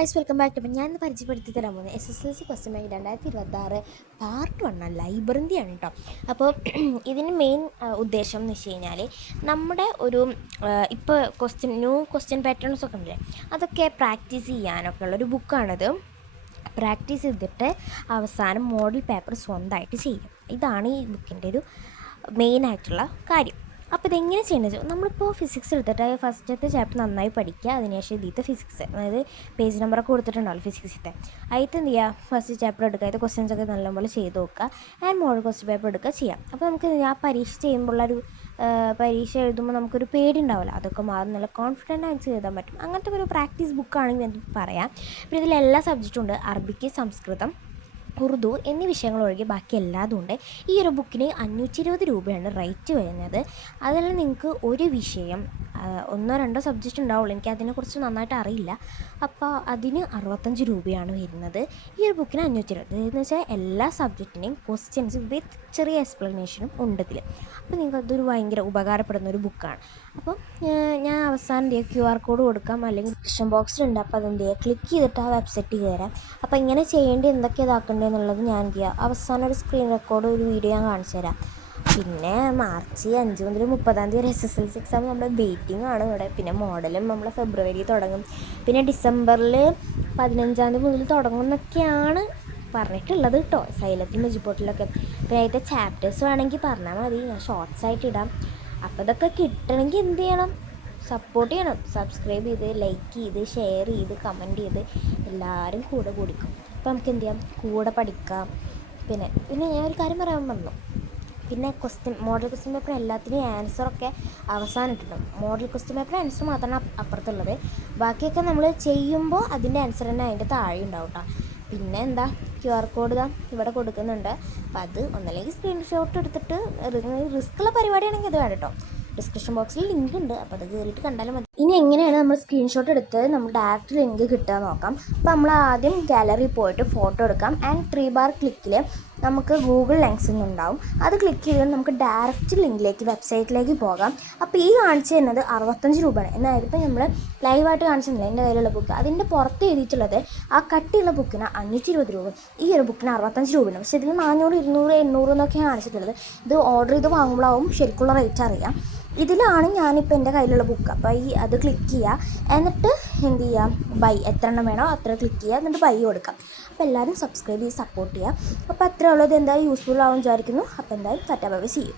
Guys welcome back to ഞാൻ ഇന്ന് പരിചയപ്പെടുത്തി തരാൻ പോകുന്നത് SSLC ക്വസ്റ്റ്യൻ ബാങ്ക് 2026 പാർട്ട് 1 ലൈബ്രറിൻ്റെയാണ് കേട്ടോ. അപ്പോൾ ഇതിന് മെയിൻ ഉദ്ദേശം എന്ന് വെച്ച് കഴിഞ്ഞാൽ നമ്മുടെ ഒരു ഇപ്പോൾ ന്യൂ ക്വസ്റ്റ്യൻ പാറ്റേൺസ് ഒക്കെ ഉണ്ടല്ലേ, അതൊക്കെ പ്രാക്ടീസ് ചെയ്യാനൊക്കെ ഉള്ളൊരു ബുക്കാണിത്. പ്രാക്ടീസ് ചെയ്തിട്ട് അവസാനം മോഡൽ പേപ്പർ സ്വന്തമായിട്ട് ചെയ്യും. ഇതാണ് ഈ ബുക്കിൻ്റെ ഒരു മെയിനായിട്ടുള്ള കാര്യം. അപ്പോൾ ഇതെങ്ങനെ ചെയ്യുന്നത്, നമ്മളിപ്പോൾ ഫിസിക്സ് എടുത്തിട്ട് ഫസ്റ്റത്തെ ചാപ്റ്റർ നന്നായി പഠിക്കുക. അതിനുശേഷം ഇതിലത്തെ ഫിസിക്സ്, അതായത് പേജ് നമ്പറൊക്കെ കൊടുത്തിട്ടുണ്ടാവില്ല ഫിസിക്സിൻ്റെ, അതിൽ എന്ത് ചെയ്യുക, ഫസ്റ്റ് ചാപ്റ്റർ എടുക്കുക, അതിൻ്റെ ക്വസ്റ്റ്യൻസ് ഒക്കെ നല്ലപോലെ ചെയ്ത് നോക്കുക, ആൻഡ് മോഡൽ ക്വസ്റ്റ്യൻ പേപ്പർ എടുക്കുക ചെയ്യാം. അപ്പോൾ നമുക്ക് ആ പരീക്ഷ ചെയ്യുമ്പോഴുള്ളൊരു പരീക്ഷ എഴുതുമ്പോൾ നമുക്കൊരു പേടി ഉണ്ടാവില്ല, അതൊക്കെ മാറി നല്ല കോൺഫിഡൻ്റ് ആയിട്ട് എഴുതാൻ പറ്റും. അങ്ങനത്തെ ഒരു പ്രാക്ടീസ് ബുക്കാണെങ്കിൽ ഞാൻ പറയാം. പിന്നെ ഇതിൽ എല്ലാ സബ്ജക്റ്റും ഉണ്ട്, അറബിക്ക്, സംസ്കൃതം, ഉറുദു എന്നീ വിഷയങ്ങൾ ഒഴികെ ബാക്കി എല്ലാതും ഉണ്ട്. ഈ ഒരു ബുക്കിന് 520 രൂപയാണ് റേറ്റ് വരുന്നത്. അതിൽ നിങ്ങൾക്ക് ഒരു വിഷയം ഒന്നോ രണ്ടോ സബ്ജക്റ്റ് ഉണ്ടാവുള്ളൂ, എനിക്ക് അതിനെക്കുറിച്ച് നന്നായിട്ട് അറിയില്ല. അപ്പോൾ അതിന് 65 രൂപയാണ് വരുന്നത്. ഈ ഒരു ബുക്കിന് 520, എന്ന് വെച്ചാൽ എല്ലാ സബ്ജക്റ്റിനെയും ക്വസ്റ്റ്യൻസ് വിത്ത് ചെറിയ എക്സ്പ്ലനേഷനും ഉണ്ട് ഇതിൽ. അപ്പോൾ നിങ്ങൾക്ക് അതൊരു ഭയങ്കര ഉപകാരപ്പെടുന്ന ഒരു ബുക്കാണ്. അപ്പോൾ ഞാൻ അവസാനം എന്ത് ചെയ്യുക, QR കോഡ് കൊടുക്കാം, അല്ലെങ്കിൽ ഡിസ്ക്രിപ്ഷൻ ബോക്സിലുണ്ട്. അപ്പോൾ അതെന്ത് ചെയ്യുക, ക്ലിക്ക് ചെയ്തിട്ട് ആ വെബ്സൈറ്റിൽ കയറാം. അപ്പോൾ ഇങ്ങനെ ചെയ്യേണ്ടി എന്തൊക്കെ ഇതാക്കേണ്ടതെന്നുള്ളത് ഞാൻ എന്ത് ചെയ്യുക, അവസാനം ഒരു സ്ക്രീൻ റെക്കോർഡ് ഒരു വീഡിയോ ഞാൻ കാണിച്ചു തരാം. പിന്നെ മാർച്ച് 5 മുതൽ 30 വരെ SSLC എക്സാം നമ്മുടെ വെയിറ്റിംഗ് ആണ് ഇവിടെ. പിന്നെ മോഡലും നമ്മൾ ഫെബ്രുവരി തുടങ്ങും, പിന്നെ ഡിസംബറിൽ 15 മുതൽ തുടങ്ങും എന്നൊക്കെയാണ് പറഞ്ഞിട്ടുള്ളത് കേട്ടോ, സൈലത്തിൽ മെജിപ്പോട്ടിലൊക്കെ. പിന്നെ അതിൻ്റെ ചാപ്റ്റേഴ്സ് വേണമെങ്കിൽ പറഞ്ഞാൽ മതി, ഞാൻ ഷോർട്സ് ആയിട്ട് ഇടാം. അപ്പോൾ ഇതൊക്കെ കിട്ടണമെങ്കിൽ എന്ത് ചെയ്യണം, സപ്പോർട്ട് ചെയ്യണം. സബ്സ്ക്രൈബ് ചെയ്ത്, ലൈക്ക് ചെയ്ത്, ഷെയർ ചെയ്ത്, കമൻറ്റ് ചെയ്ത് എല്ലാവരും കൂടെ കൂടിക്കും. അപ്പോൾ നമുക്ക് എന്ത് ചെയ്യാം, കൂടെ പഠിക്കാം. പിന്നെ ഞാൻ ഒരു കാര്യം പറയാൻ വന്നു, പിന്നെ മോഡൽ ക്വസ്റ്റ്യൻ പേപ്പർ എല്ലാത്തിനും ആൻസറൊക്കെ അവസാനം ഇട്ടിട്ടുണ്ടാവും. മോഡൽ ക്വസ്റ്റ്യൻ പേപ്പർ ആൻസർ മാത്രമാണ് അപ്പുറത്തുള്ളത്, ബാക്കിയൊക്കെ നമ്മൾ ചെയ്യുമ്പോൾ അതിൻ്റെ ആൻസർ തന്നെ അതിൻ്റെ താഴെ ഉണ്ടാവും കേട്ടോ. പിന്നെ എന്താ, QR കോഡ് ഇവിടെ കൊടുക്കുന്നുണ്ട്. അപ്പോൾ അത് ഒന്നല്ലെങ്കിൽ സ്ക്രീൻഷോട്ട് എടുത്തിട്ട്, റിസ്ക്കുള്ള പരിപാടിയാണെങ്കിൽ അത് വേണം കേട്ടോ. ഡിസ്ക്രിപ്ഷൻ ബോക്സിൽ ലിങ്ക് ഉണ്ട്, അപ്പോൾ അത് കയറിയിട്ട് കണ്ടാലും മതി. ഇനി എങ്ങനെയാണ് നമ്മൾ സ്ക്രീൻഷോട്ട് എടുത്ത് നമ്മൾ ഡയറക്റ്റ് ലിങ്ക് കിട്ടുക നോക്കാം. അപ്പോൾ നമ്മൾ ആദ്യം ഗാലറി പോയിട്ട് ഫോട്ടോ എടുക്കാം, ആൻഡ് 3 ബാർ ക്ലിക്കിൽ നമുക്ക് ഗൂഗിൾ ലെൻസ് ഉണ്ടാവും, അത് ക്ലിക്ക് ചെയ്ത് നമുക്ക് ഡയറക്റ്റ് ലിങ്കിലേക്ക്, വെബ്സൈറ്റിലേക്ക് പോകാം. അപ്പോൾ ഈ കാണിച്ചു തരുന്നത് 65 രൂപയാണ്. എന്നായിരുന്നു നമ്മൾ ലൈവായിട്ട് കാണിച്ചിരുന്നില്ല എൻ്റെ കയ്യിലുള്ള ബുക്ക്, അതിൻ്റെ പുറത്ത് എഴുതിയിട്ടുള്ളത് ആ കട്ടിയുള്ള ബുക്കിന് 520 രൂപ, ഈ ഒരു ബുക്കിന് 65 രൂപയാണ്. പക്ഷേ ഇതിൽ 400, 200, 800 എന്നൊക്കെയാണ് കാണിച്ചിട്ടുള്ളത്. ഇത് ഓർഡർ ചെയ്ത് വാങ്ങുമ്പോഴാവും ശരിക്കുള്ള റേറ്റ് അറിയാം. ഇതിലാണ് ഞാനിപ്പോൾ എൻ്റെ കയ്യിലുള്ള ബുക്ക്. അപ്പോൾ അത് ക്ലിക്ക് ചെയ്യുക, എന്നിട്ട് എന്ത് ചെയ്യുക, ബൈ എത്ര എണ്ണം വേണോ അത്ര ക്ലിക്ക് ചെയ്യുക, എന്നിട്ട് ബൈ കൊടുക്കാം. അപ്പോൾ എല്ലാവരും സബ്സ്ക്രൈബ് ചെയ്ത് സപ്പോർട്ട് ചെയ്യുക. അപ്പോൾ അത്രേ ഉള്ളത്. എന്തായാലും യൂസ്ഫുൾ ആവും വിചാരിക്കുന്നു. അപ്പോൾ എന്തായാലും tata bye bye, see U.